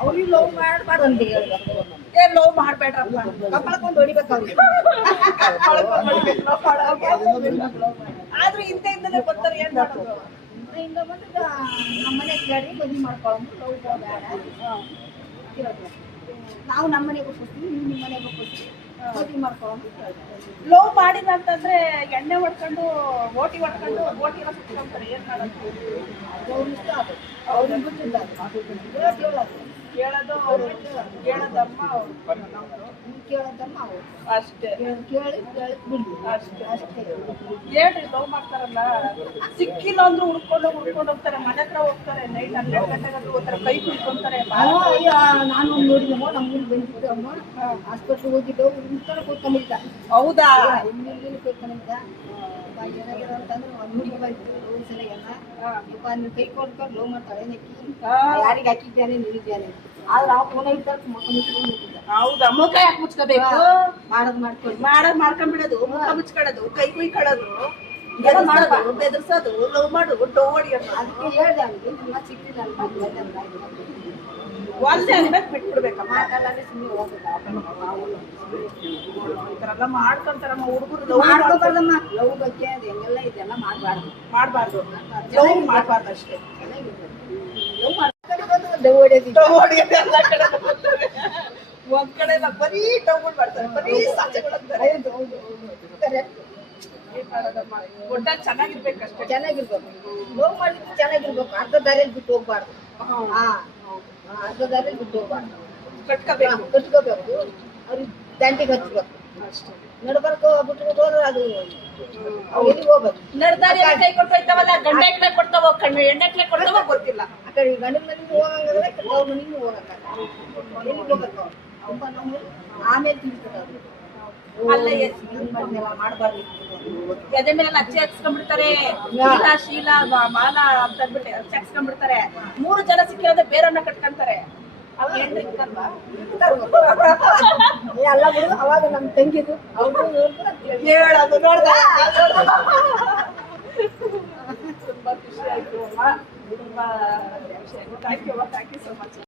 ಅವ್ರಿಗೆ ಲವ್ ಮಾಡ್ಬಾರ್ದು ಅಂತ ಹೇಳ್ಬೇಕು. ಲವ್ ಮಾಡ್ಬೇಡ್ರಪ್ಪ, ಕಪ್ಪಳಕ್ಕೊಂದು ಹೊಡಿಬೇಕು ಅವ್ರಿಗೆ. ಆದ್ರೂ ಹಿಂದೆಯಿಂದಲೇ ಬರ್ತಾರೆ, ಏನ್ ಮಾಡೋದು? ಹಿಂದೆ ಬಂದು ನಮ್ಮ ಮನೆಗೆ ಕೇಳಿ ಮದುವೆ ಮಾಡ್ಕೊಳ್ಳೋದು, ಲವ್ ಬೇಡ ನಾವು ನಮ್ಮ ಮನೆಗೆ ಒಪ್ಪಿಸ್ತೀವಿ, ನೀವು ನಿಮ್ಮ ಮನೆಗೆ ಒಪ್ಪಿಸ್ತೀವಿ, ಮದುವೆ ಮಾಡ್ಕೊಳ್ಳೋದು. ಲವ್ ಮಾಡಿಲ್ಲ ಅಂತಂದ್ರೆ ಎಣ್ಣೆ ಹೊಡ್ಕೊಂಡು ಓಟಿ ಹೊಡ್ಕೊಂಡು ಓಟಿ ಸುತ್ಕೊಂತಾರೆ, ಏನ್ ಮಾಡೋದು? ಅವ್ರ ಇಷ್ಟ ಅದು, ಅವ್ರಿಗೆ ಗೊತ್ತಿಲ್ಲ. ಕೇಳೋದು ಅವರು, ಕೇಳೋದಮ್ಮ ಅವರು, ಕೇಳೋದಮ್ಮ ಅವರು ಅಷ್ಟೇ. ಕೇಳಿ ಬಿಡಿ ಅಷ್ಟೇ ಅಷ್ಟೇ. ಹೇಳ್ರಿ, ಲವ್ ಮಾಡ್ತಾರಲ್ಲ, ಸಿಕ್ಕಿಲ್ಲ ಅಂದ್ರೆ ಹುಡ್ಕೊಂಡು ಹೋಗ್ತಾರೆ, ಮನೆ ಹತ್ರ ಹೋಗ್ತಾರೆ, ನೈಟ್ 12 ಗಂಟೆಗಾದ್ರೂ ಹೋಗ್ತಾರೆ, ಕೈ ಕುಯ್ಕೊಂತಾರೆ. ನಾನು ನೋಡಿದಮ್ಮ, ನಮ್ಮೂರಿಗೆ ಬಂದಿದ್ದೆ ಅಮ್ಮ, ಹಾಸ್ಪಿಟ್ಲ್ ಹೋಗಿದ್ದೆವು, ಹುಡ್ಕೊಂಡು ಕೂತ್ಕೊಂಡಿದ್ದ. ಹೌದಾ? ಹಿಂದಿನ ಕೂತ್ಕೊಂಡಿದ್ದ. ಏನಾಗ್ಯದ ಅಂತಂದ್ರೆ ಹುಡುಗಿ ಬಂದಿದ್ದು ಲವ್ ಸರಿಯಾಗಲ್ಲ, ಇಪ್ಪ ನೀವು ಕೈ ಕೊಡ್ಕೊಂಡು ಲವ್ ಮಾಡ್ತಾಳೆ, ಯಾರಿಗೆ ಹಾಕಿದ್ದೇನೆ ನಿಲ್ಲಿದ್ದೇನೆ. ಆದ್ರೆ ನಾವು ಫೋನ್ ಇದ್ದಾಗ ಮುಖ ಮುಚ್ಕೊಂಡಿದ್ದ. ಹೌದಾ? ಮುಖ ಯಾಕೆ ಮುಚ್ಕೋಬೇಕು? ಮಾಡೋದ್ ಮಾಡ್ಕೊಂಡ್ಬಿಡೋದು, ಮುಖ ಮುಚ್ಕೊಳ್ಳೋದು, ಕೈ ಕುಯ್ಕೊಳ್ಳೋದು, ಮಾಡೋದು, ಬೆದರ್ಸೋದು, ಲವ್ ಮಾಡೋದು, ಡೋ ಹೊಡಿಯೋದು. ಅದಕ್ಕೆ ಹೇಳ್ದೆ ಅವ್ನಿಗೆ, ನಿಮ್ಮ ಸಿಕ್ಕಿಲ್ಲ ಒಂದೇ ಅಂದಾಗ ಬಿಟ್ಬಿಡ್ಬೇಕಮ್ಮ. ಮಾತಾಡೋದೇ ಸುಮ್ಮನೆ ಹೋಗ್ಬೇಕು. ಈ ಥರ ಎಲ್ಲ ಮಾಡ್ಕೊಂತಾರಮ್ಮ ಹುಡುಗರು. ಮಾಡ್ಕೊಬಾರ್ದಮ್ಮ, ಲವ್ ಬಗ್ಗೆ ಅದು ಹೆಂಗೆಲ್ಲ ಇದೆಲ್ಲ ಮಾಡಬಾರ್ದು ಲವ್ ಮಾಡಬಾರ್ದು ಅಷ್ಟೇ. ಲವ್ ಮಾಡ್ಕೊಂಡು ಡವ್ ಹೊಡಿಯೋದು ಎಲ್ಲ ಕಡೆ ಒಂದ್ ಕಡೆ ಎಲ್ಲ ಬರೀ ಡವ್ಗಳು ಮಾಡ್ತಾರೆ, ಬರೀ ಸಾಚೆಗಳಂತಾರೆ. ಒಟ್ಟಾಗಿ ಚೆನ್ನಾಗಿರ್ಬೇಕಷ್ಟೇ, ಚೆನ್ನಾಗಿರ್ಬೇಕು. ಲವ್ ಮಾಡಿದ್ರೆ ಚೆನ್ನಾಗಿರ್ಬೇಕು, ಅರ್ಧ ದಾರಿಯಲ್ಲಿ ಬಿಟ್ಟು ಹೋಗ್ಬಾರ್ದು. ಅರ್ಧ ದಾರಿಯಲ್ಲಿ ಬಿಟ್ಟು ಹೋಗ್ಬಾರ್ದು, ಕಟ್ಕೋಬೇಕು. ಅವ್ರಿಗೆ ದಂಡಿಗೆ ಹಚ್ಬೇಕು ಅಷ್ಟೇ. ನಡ್ಬರ್ಕೋ ಬಿಟ್ಬಿಟ್ಟು ಹೋದ್ರೆ ಅದು ಎಲ್ಲಿಗೆ ಹೋಗ್ಬೇಕು. ನಡ್ದಾರಿ ಕೈ ಕೊಡ್ತಾವಲ್ಲ, ಗಂಡ ಎಕ್ಲೆ ಕೊಡ್ತಾವ, ಎಣ್ಣೆಕ್ಲೆ ಕೊಡ್ತಾವ ಗೊತ್ತಿಲ್ಲ. ಆ ಕಡೆ ಗಂಡನ ಮನೆಗೆ ಹೋಗಂಗಾದ್ರೆ ಅವ್ರ ಮನೆಗೂ ಹೋಗಕ್ಕಾಗಲ್ಲ. ಎಲ್ಲಿಗೆ ಹೋಗ್ಬೇಕು ತುಂಬ ನಮ್ಗೆ ಆಮೇಲೆ ತಿಳ್ಕೊತಾರೆ. ಅಲ್ಲ ಮಾಡಬಾರ್ದು. ಎದೆ ಮೇಲೆ ಅಚ್ಚೆ ಹಚ್ಕೊಂಡ್ಬಿಡ್ತಾರೆ, ಶೀಲ ಮಾಲ ಅಂತ ಅಂದ್ಬಿಟ್ಟು ಅಚ್ಚೆ ಹಚ್ಕೊಂಡ್ಬಿಡ್ತಾರೆ. 3 ಜನ ಸಿಕ್ಕಿರೋದ್ರೆ ಬೇರೆಯವ್ರನ್ನ ಕಟ್ಕೊಂತಾರೆ. ಎಲ್ಲ ಬಿಡು, ಅವಾಗ ನಮ್ ತಂಗಿದು ಹೇಳೋದು ನೋಡ್ದ. ತುಂಬಾ ಖುಷಿ ಆಯ್ತು ಅಮ್ಮ, ತುಂಬಾ ಥ್ಯಾಂಕ್ ಯು ಸೊ ಮಚ್.